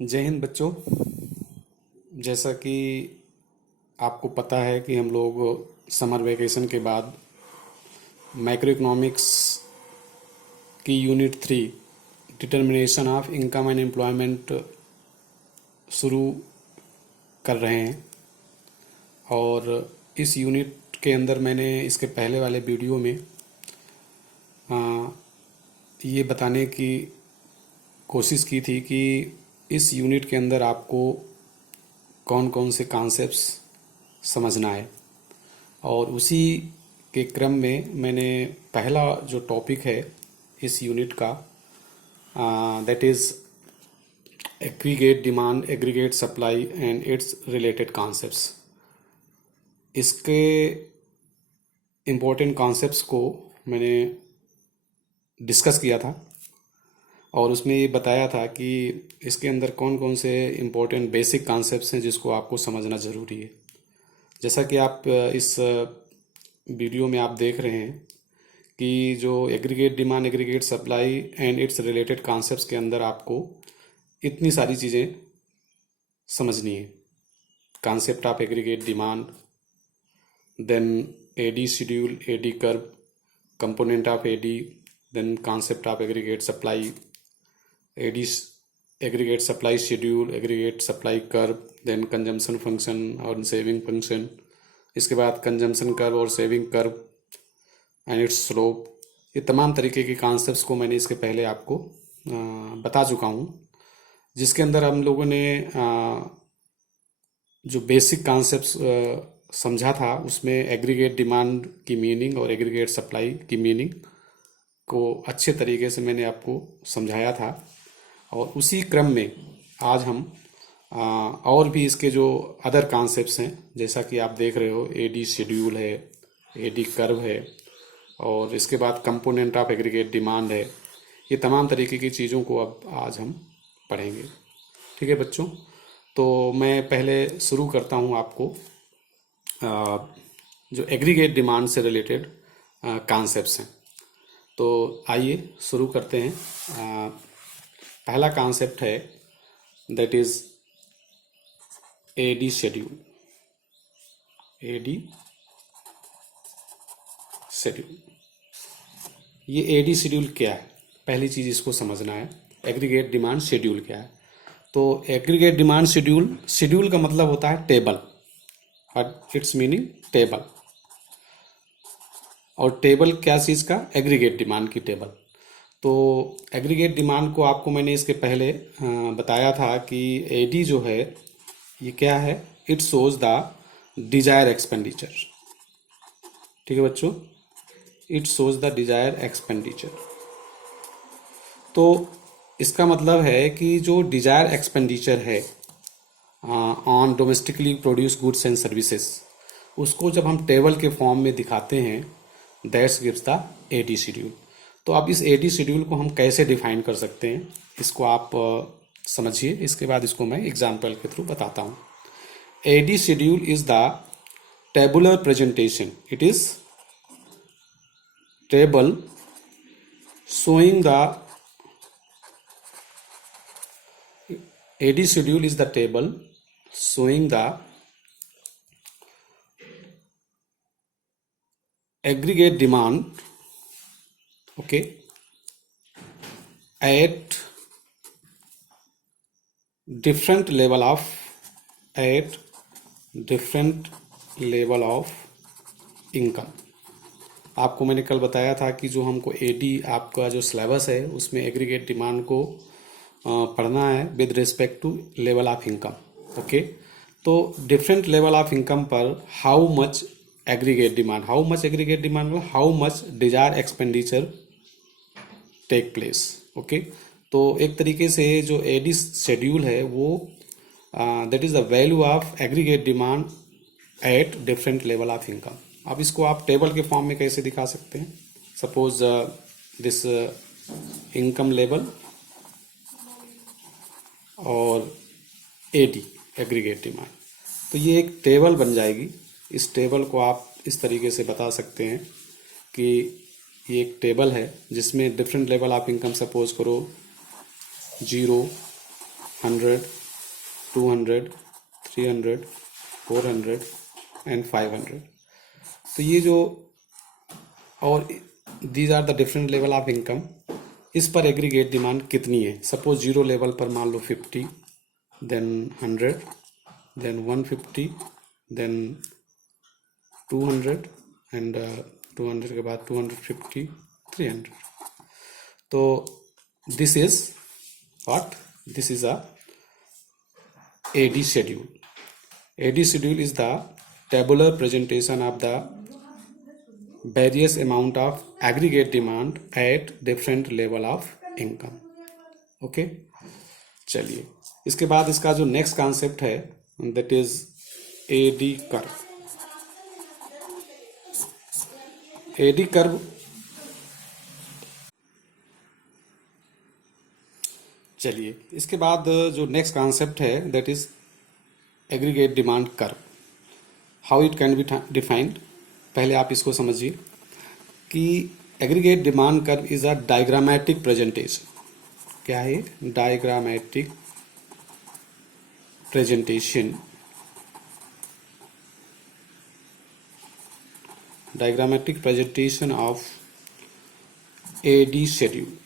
जय हिंद बच्चों। जैसा कि आपको पता है कि हम लोग समर वेकेशन के बाद मैक्रो इकोनॉमिक्स की unit 3 determination of income and employment शुरू कर रहे हैं। और इस यूनिट के अंदर मैंने इसके पहले वाले वीडियो में ये बताने की कोशिश की थी कि इस यूनिट के अंदर आपको कौन कौन से कॉन्सेप्ट्स समझना है। और उसी के क्रम में मैंने पहला जो टॉपिक है इस यूनिट का, that is aggregate demand, aggregate supply and its related concepts, इसके इम्पोर्टेंट कॉन्सेप्ट्स को मैंने डिस्कस किया था। और उसमें ये बताया था कि इसके अंदर कौन कौन से इम्पोर्टेंट बेसिक कॉन्सेप्ट्स हैं जिसको आपको समझना ज़रूरी है। जैसा कि आप इस वीडियो में आप देख रहे हैं कि जो aggregate demand, aggregate supply and its related concepts के अंदर आपको इतनी सारी चीज़ें समझनी है। Concept of aggregate demand, then AD schedule, AD curve, component of AD, then concept of aggregate supply, AD aggregate supply schedule, aggregate supply curve, then consumption function और saving function. इसके बाद कंजम्पशन कर्व और saving curve and its slope. ये तमाम तरीके के concepts को मैंने इसके पहले आपको बता चुका हूँ, जिसके अंदर हम लोगों ने जो बेसिक कॉन्सेप्ट्स समझा था उसमें एग्रीगेट डिमांड की मीनिंग और एग्रीगेट सप्लाई की मीनिंग को अच्छे तरीके से मैंने आपको समझाया था। और उसी क्रम में आज हम और भी इसके जो अदर कॉन्सेप्ट्स हैं, जैसा कि आप देख रहे हो, एडी शेड्यूल है, एडी कर्व है, और इसके बाद कंपोनेंट ऑफ एग्रीगेट डिमांड है। ये तमाम तरीके की चीज़ों को अब आज हम पढ़ेंगे। ठीक है बच्चों, तो मैं पहले शुरू करता हूँ आपको जो एग्रीगेट डिमांड से रिलेटेड कॉन्सेप्ट्स हैं। तो आइए शुरू करते हैं। पहला कॉन्सेप्ट है that is AD schedule. AD schedule, ये एडी शेड्यूल क्या है? पहली चीज़ इसको समझना है, एग्रीगेट डिमांड शेड्यूल क्या है। तो एग्रीगेट डिमांड शेड्यूल, शेड्यूल का मतलब होता है टेबल, और इट्स मीनिंग टेबल। और टेबल क्या चीज़ का? एग्रीगेट डिमांड की टेबल। तो एग्रीगेट डिमांड को आपको मैंने इसके पहले बताया था कि एडी जो है ये क्या है? It shows the desire expenditure. ठीक है बच्चों, it shows the desire expenditure. तो इसका मतलब है कि जो डिजायर एक्सपेंडिचर है on domestically produce goods and services, उसको जब हम टेबल के फॉर्म में दिखाते हैं, that's gives the AD schedule. तो अब इस एडी शेड्यूल को हम कैसे डिफाइन कर सकते हैं, इसको आप समझिए। इसके बाद इसको मैं एग्जाम्पल के थ्रू बताता हूँ। AD schedule is the tabular presentation. It is table showing the AD schedule is the table showing the aggregate demand, okay, at different level of income। आपको मैंने कल बताया था कि जो हमको एडी, आपका जो सिलेबस है उसमें एग्रीगेट डिमांड को पढ़ना है with respect to level of income. Okay, तो डिफरेंट लेवल ऑफ इनकम पर how much aggregate demand, how much aggregate demand मतलब how much desire expenditure take place. Okay, तो एक तरीके से जो एडी शेड्यूल है वो that is the value of aggregate demand at different level of income. अब इसको आप टेबल के फॉर्म में कैसे दिखा सकते हैं? सपोज दिस इनकम लेवल और एडी एग्रीगेट डिमांड, तो ये एक टेबल बन जाएगी। इस टेबल को आप इस तरीके से बता सकते हैं कि ये एक टेबल है जिसमें different level of income, suppose करो 0, 100, 200, 300, 400 एंड 500। तो ये जो, और these are the different level of income. इस पर एग्रीगेट डिमांड कितनी है? सपोज जीरो लेवल पर मान लो 50, देन 100, देन 150, देन 200 एंड 200 के बाद 250, 300। तो this is what? This is a AD schedule. AD schedule is the tabular presentation of the various amount of aggregate demand at different level of income. Okay? चलिए, इसके बाद इसका जो next concept है that is AD curve. AD curve, चलिए इसके बाद जो नेक्स्ट कॉन्सेप्ट है that is aggregate demand curve. How it can be defined? पहले आप इसको समझिए कि aggregate demand curve is a diagrammatic presentation. क्या है? Diagrammatic presentation. Diagrammatic presentation of AD schedule.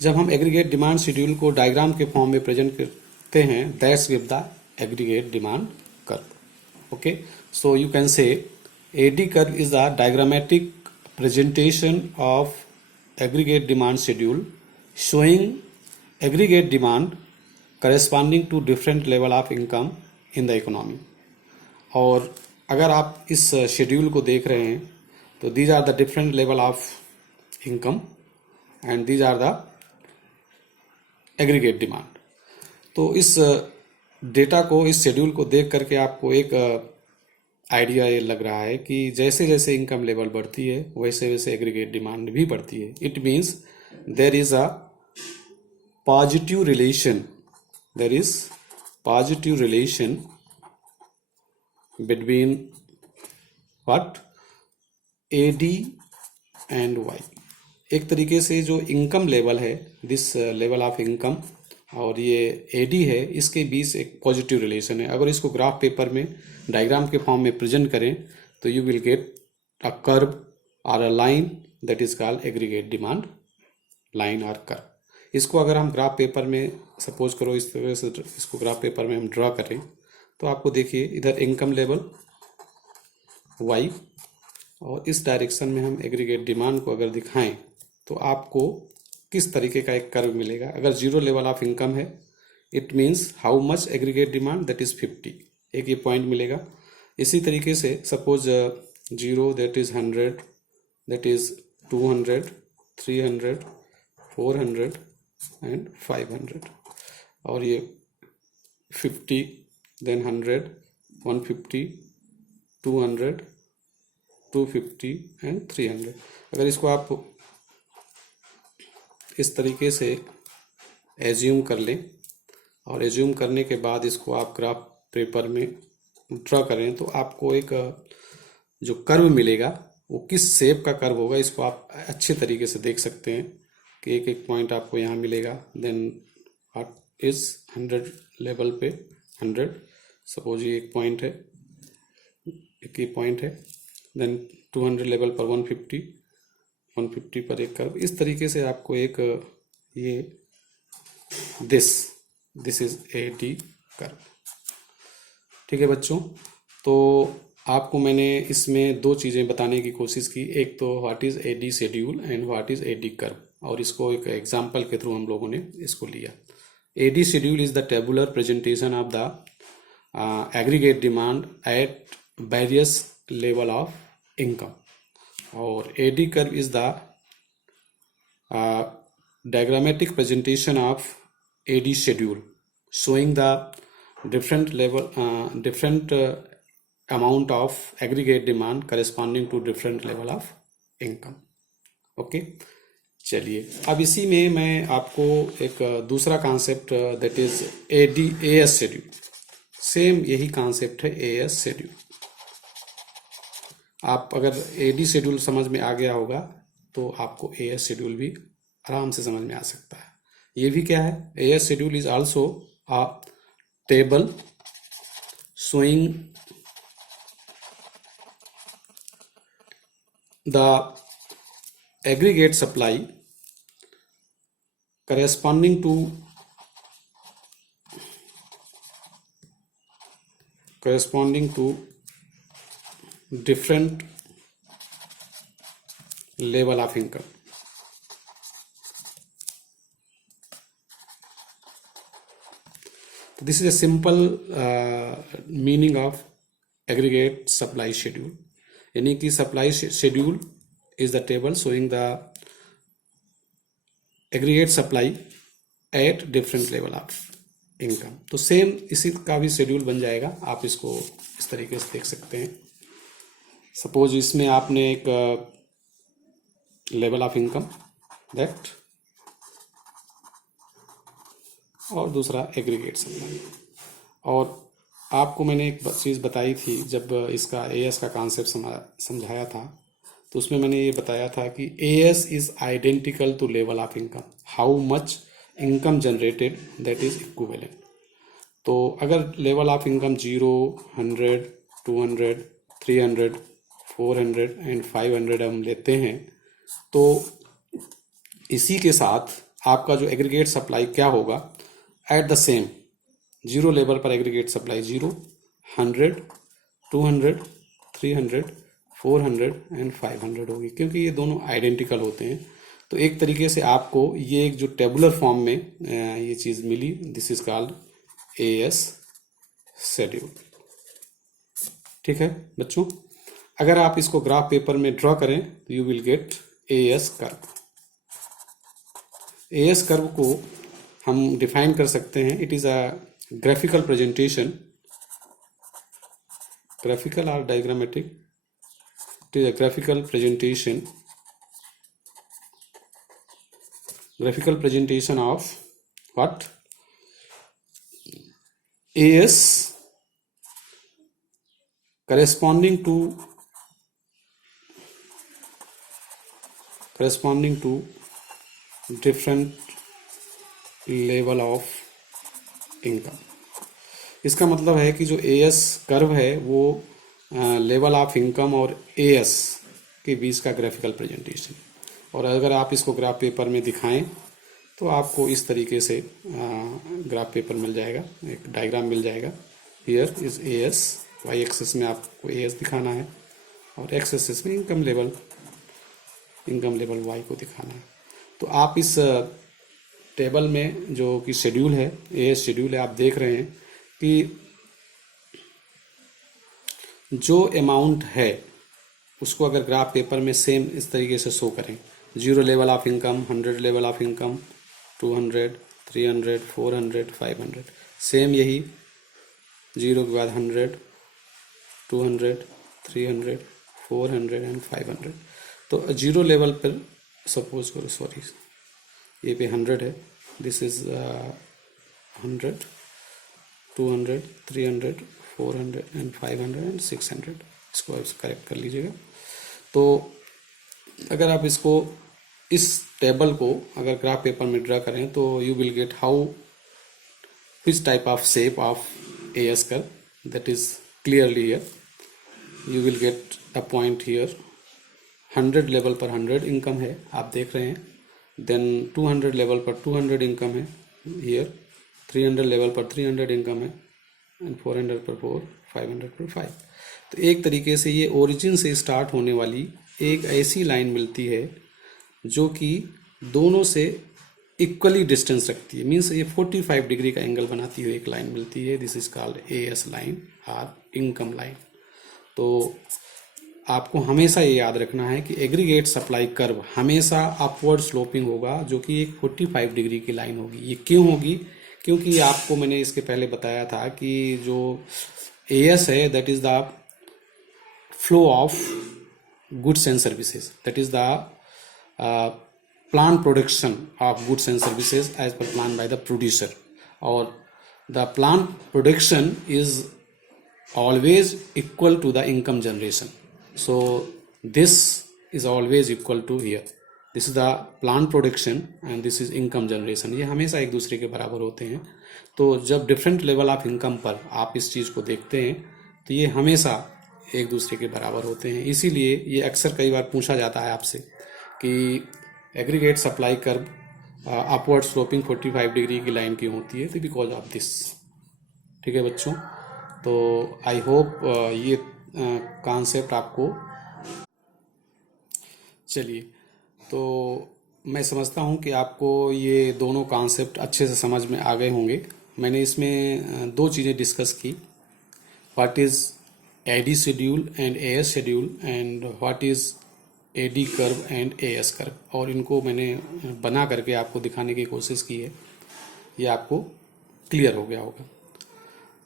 जब हम एग्रीगेट डिमांड शेड्यूल को डायग्राम के फॉर्म में प्रेजेंट करते हैं, that's give the aggregate demand curve. Okay, so you can say AD curve is the diagrammatic presentation of aggregate demand schedule showing aggregate demand corresponding to different level of income in the economy। और अगर आप इस schedule को देख रहे हैं तो these are the different level of income and these are the aggregate demand। तो इस डेटा को, इस शेड्यूल को देख करके आपको एक आइडिया ये लग रहा है कि जैसे जैसे इनकम लेवल बढ़ती है वैसे वैसे एग्रीगेट डिमांड भी बढ़ती है। It means there is a positive relation, there is positive relation between what? AD and Y। एक तरीके से जो इनकम लेवल है, दिस लेवल ऑफ इनकम और ये AD है, इसके बीच एक पॉजिटिव रिलेशन है। अगर इसको ग्राफ पेपर में डायग्राम के फॉर्म में प्रेजेंट करें तो you will get a curve और a line that is called aggregate demand line और कर्व। इसको अगर हम ग्राफ पेपर में, सपोज करो इस तरह से इसको ग्राफ पेपर में हम ड्रॉ करें तो आपको देखिए इधर इनकम लेवल Y और इस डायरेक्शन में हम एग्रीगेट डिमांड को अगर दिखाएं तो आपको किस तरीके का एक कर्व मिलेगा। अगर जीरो लेवल ऑफ इनकम है, it means how much aggregate demand, that is 50, एक ये पॉइंट मिलेगा। इसी तरीके से suppose zero, that is 100, that is 200, 300, 400 and 500, और ये 50, देन 100, 150, 200, 250 एंड 300। अगर इसको आप इस तरीके से एज्यूम कर लें और एज्यूम करने के बाद इसको आप ग्राफ पेपर में ड्रॉ करें तो आपको एक जो कर्व मिलेगा वो किस शेप का कर्व होगा, इसको आप अच्छे तरीके से देख सकते हैं कि एक एक पॉइंट आपको यहाँ मिलेगा। देन व्हाट इज 100 लेवल पे 100, सपोज ये एक पॉइंट है, एक ही पॉइंट है। देन 200 लेवल पर 150, 150 पर एक कर्व। इस तरीके से आपको एक ये दिस इज AD कर्व। ठीक है बच्चों, तो आपको मैंने इसमें दो चीज़ें बताने की कोशिश की। एक तो what is AD schedule and what is AD curve, और इसको एक एग्जांपल के थ्रू हम लोगों ने इसको लिया। AD schedule is the tabular presentation of the aggregate demand at various level of income, और AD curve is the diagrammatic presentation of AD schedule showing the different amount of aggregate demand corresponding to different level of income। Okay, चलिए अब इसी में मैं आपको एक दूसरा concept that is AS schedule. Same यही कॉन्सेप्ट है AS शेड्यूल। आप अगर AD शेड्यूल समझ में आ गया होगा तो आपको AS शेड्यूल भी आराम से समझ में आ सकता है। ये भी क्या है, AS schedule is also a table showing the aggregate supply corresponding to different level of income. This is a simple meaning of aggregate supply schedule. यानी कि supply schedule is the table showing the aggregate supply at different level of income. तो same इसी का भी schedule बन जाएगा, आप इसको इस तरीके से देख सकते हैं। सपोज इसमें आपने एक लेवल ऑफ इनकम दैट और दूसरा एग्रीगेट सप्लाई। और आपको मैंने एक चीज़ बताई थी जब इसका AS का कॉन्सेप्ट समझाया था, तो उसमें मैंने ये बताया था कि AS is identical to level of income, how much income generated that is equivalent. तो अगर लेवल ऑफ इनकम 0, 100, 200, 300, 400 एंड 500 हम लेते हैं, तो इसी के साथ आपका जो एग्रीगेट सप्लाई क्या होगा, एट द सेम 0 लेवल पर एग्रीगेट सप्लाई 0, 100, 200, 300, 400 एंड 500 होगी, क्योंकि ये दोनों आइडेंटिकल होते हैं। तो एक तरीके से आपको ये एक जो टेबुलर फॉर्म में ये चीज़ मिली, this is called AS schedule. ठीक है बच्चों, अगर आप इसको ग्राफ पेपर में ड्रॉ करें तो you will get AS curve. AS curve को हम डिफाइन कर सकते हैं, it is a graphical presentation, graphical और diagrammatic, it is a graphical presentation of what? AS corresponding to different level of income। इसका मतलब है कि जो AS कर्व है वो लेवल ऑफ इनकम और AS के बीच का ग्राफिकल प्रेजेंटेशन। और अगर आप इसको ग्राफ पेपर में दिखाएं तो आपको इस तरीके से ग्राफ पेपर मिल जाएगा, एक डायग्राम मिल जाएगा। Here is AS, Y axis में आपको AS दिखाना है और एक्स एक्सिस में इनकम लेवल वाई को दिखाना है। तो आप इस टेबल में जो कि शेड्यूल है, AS शेड्यूल है, आप देख रहे हैं कि जो अमाउंट है उसको अगर ग्राफ पेपर में सेम इस तरीके से शो करें, 0 level of income, 100 level of income, 200, 300, 400, 500, same यही 0 के बाद 100, 200, 300, 400 एंड 500। तो 0 लेवल पर सपोज करो, सॉरी ये पे 100 है, दिस इज 100, 200, 300, 400 एंड 500 एंड 600, इसको करेक्ट कर लीजिएगा। तो अगर आप इसको इस टेबल को अगर ग्राफ पेपर में ड्रा करें तो you will gate how which type of shape of AS curve, that is clearly here. You will get a point here, 100 level पर 100 इनकम है, आप देख रहे हैं। देन 200 लेवल पर 200 इनकम है हियर, 300 लेवल पर 300 इनकम है एंड 400 पर 4, 500 पर 5। तो एक तरीके से ये ओरिजिन से स्टार्ट होने वाली एक ऐसी लाइन मिलती है जो कि दोनों से इक्वली डिस्टेंस रखती है, मीन्स ये 45 डिग्री का एंगल बनाती हुई एक लाइन मिलती है। This is called AS line और इनकम लाइन। तो आपको हमेशा ये याद रखना है कि एग्रीगेट सप्लाई कर्व हमेशा अपवर्ड स्लोपिंग होगा, जो कि एक 45 डिग्री की लाइन होगी। ये क्यों होगी? क्योंकि आपको मैंने इसके पहले बताया था कि जो AS है that is the flow of goods and services, that is the planned production of goods and services as per planned by the producer, or the planned production is always equal to the income generation. So this is always equal to here, this is the plant production and this is income generation, ये हमेशा एक दूसरे के बराबर होते हैं। तो जब डिफरेंट लेवल ऑफ इनकम पर आप इस चीज़ को देखते हैं तो ये हमेशा एक दूसरे के बराबर होते हैं। इसीलिए ये अक्सर कई बार पूछा जाता है आपसे कि aggregate supply curve upward sloping 45 degree की लाइन क्यों होती है, तो बिकॉज ऑफ दिस। ठीक है बच्चों, तो आई होप ये कॉन्सेप्ट आपको, चलिए, तो मैं समझता हूँ कि आपको ये दोनों कॉन्सेप्ट अच्छे से समझ में आ गए होंगे। मैंने इसमें दो चीज़ें डिस्कस की, what is AD schedule and AS schedule and what is AD curve and AS curve, और इनको मैंने बना करके आपको दिखाने की कोशिश की है। ये आपको क्लियर हो गया होगा।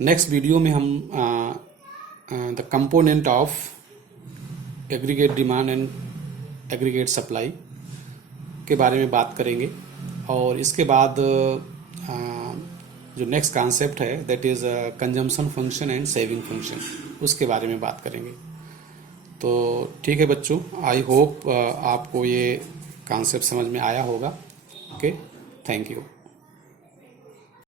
नेक्स्ट वीडियो में हम the component of aggregate demand and aggregate supply के बारे में बात करेंगे, और इसके बाद जो नेक्स्ट कॉन्सेप्ट है that is consumption function and saving function, उसके बारे में बात करेंगे। तो ठीक है बच्चों, आई होप आपको ये कॉन्सेप्ट समझ में आया होगा। Okay, thank you.